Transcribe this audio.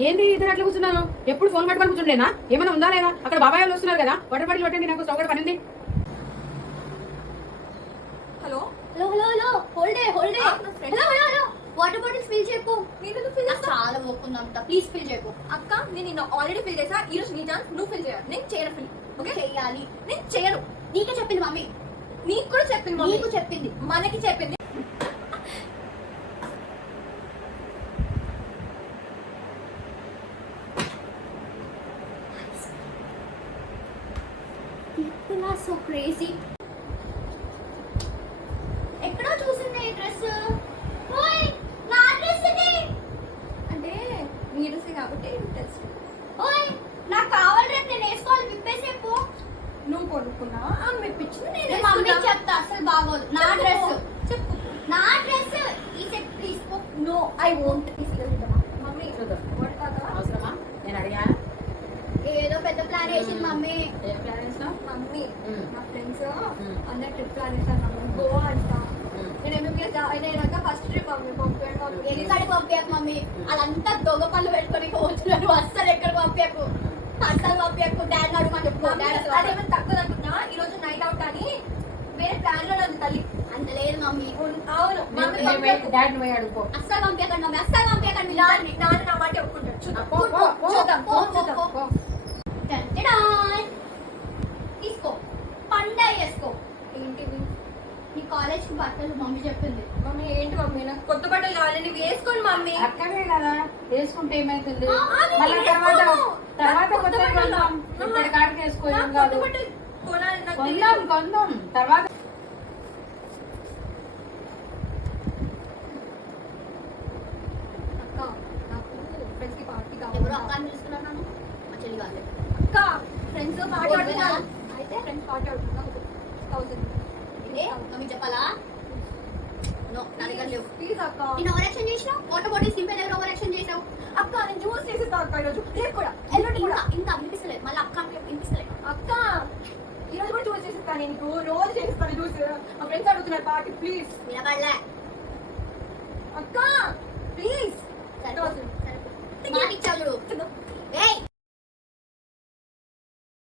ఏంది ఇద్దరు అట్లా కూర్చున్నాను? ఎప్పుడు ఫోన్ పట్టుకొని కూర్చుండేనా? ఏమైనా ఉందా లేదా? అక్కడ బాబాయ్ వాళ్ళు వస్తున్నారు కదా, వాటర్ బాటిల్ పెట్టండి, నాకు స్టవ్ పని ఉంది. Hello hello hello hello hold hello hello hello water bottles fill చేయకు. నేను ఫిల్ చేస్తా. చాలా మొక్కుందంట, ప్లీజ్ ఫిల్ చేయకు. అక్క నేను నిన్న ఆల్రెడీ ఫిల్ చేసా. ఈ రోజు నీ ఛాన్స్, నువ్వు ఫిల్ చేయాలి. నేను చేయను ఫిల్. ఓకే చెయ్యాలి. నేను చేయను. నీకే చెప్పింది మమ్మీ. నీకు కూడా చెప్పింది మమ్మీ. నీకు చెప్పింది. మనకి చెప్పింది. People are so crazy. ఎక్కడో చూసింది ఈ డ్రెస్. ఓయ్ నా డ్రెస్ ఇది. అంటే నీ డ్రెస్ కాబట్టి టెస్ట్. ఓయ్ నాకు కావాలి డ్రెస్, నేను వేసుకోవాలి. విప్పేసేపు. నువ్వు కొనుక్కున్నా అమ్మ ఇప్పించింది. నేను మమ్మీ వేసుకున్నా. చెప్తా అసలు బాగోదు. నా డ్రెస్ చెప్పు. నా డ్రెస్ ఈ సెట్ తీసుకో. No I won't. తీసుకెళ్తామా మమ్మీ? చూద్దాం. కొడతావా? అవసరమా? నేను అడిగా. ఏదో పెద్ద ప్లాన్ వేసింది మమ్మీ. ఏం ప్లాన్ చేసినావు? మమ్మీ మ్మ్. మా ఫ్రెండ్స్ మ్మ్. అందరు ట్రిప్ ప్లాన్ చేశాను. గోవా అంట. మ్మ్. నేను ఎంబీబీఎస్ జాయిన్ అయినాక ఫస్ట్ ట్రిప్ మమ్మీ పంపించండి. ఎన్నిసారి పంపించకు మమ్మీ. వాళ్ళంతా దొంగ పళ్ళు పెట్టుకొని పోతున్నారు. అస్సలు ఎక్కడ పంపించకు, అస్సలు పంపించకు. డాడీ అడుగుమని చెప్పు. డాడీ అసలు అదేమైనా తక్కువ అనుకున్నా. ఈ రోజు నైట్ అవుట్ కానీ వేరే ప్లాన్ లో ఉంది తల్లి. అంత లేదు మమ్మీ. అవును మమ్మీ డాడీ పోయి అడుగుకో. అస్సలు పంపించకండి మమ్మీ, అస్సలు పంపించకండి. నాన్న నా మాట ఒప్పుకుంటాడు. చూద్దాం. పో, పో, పో. చూద్దాం. పో, చూద్దాం. పో, పో. టంటడాయ్. తీసుకో, పండగ చేసుకో. ఏంటివి నీ కాలేజ్ కి బట్టలు మమ్మీ చెప్పింది. మమ్మీ? ఏంటి మమ్మీ? నాకు కొత్త బట్టలు కావాలి. నీకు వేసుకోండి మమ్మీ. అక్కడే కదా వేసుకుంటే ఏమైతుంది? అది మళ్ళీ నేను తర్వాత వేసుకోను. తర్వాత నాకు కొత్త కొత్తవి బట్టలు కొందాం. ఇప్పటి కాడికి వేసుకో, ఏం నాకు కాదు. కొత్త బట్టలు కొనాలి. నాకు కొందాం తెలీదు. కొందాం తర్వాత. అక్క నాకు ఫ్రెండ్స్ కి పార్టీ ఎవరు కావాలి. అక్కని పిలుస్తున్నారు నన్ను? మా చెల్లి కాదు. అక్క ఫ్రెండ్స్ పార్టీ వద్దునా? ఆడుతున్నారు. అయితే ఫ్రెండ్స్ పార్టీ ఆడుతున్నా. 1000 ఏ మమ్మీ చెప్పాలా? నో, నా దగ్గర లేవు. ప్లీజ్ అక్క. నేను ఓవర్ యాక్షన్ చేసినావు. వాటర్ బాటిల్స్ నింపే దగ్గర ఓవర్ యాక్షన్ చేసావు. అక్క నేను జ్యూస్ చేసిస్తా అక్క ఈరోజు. రేపు కూడా ఇంకా ఎల్లుండి కూడా. ఇంకా వినిపిస్తలేదు. మళ్ళీ అక్క అంటే వినిపిస్తలేదు. అక్క ఈరోజు కూడా జ్యూస్ చేసిస్తాను. నేను నీకు రోజు చేసిస్తాను జ్యూస్. మా ఫ్రెండ్స్ అడుగుతున్నారు పార్టీ. ప్లీజ్ వినపడలే. అక్క ప్లీజ్. సరిపోతుంది. మాట ఇచ్చావు చూడు. ఏయ్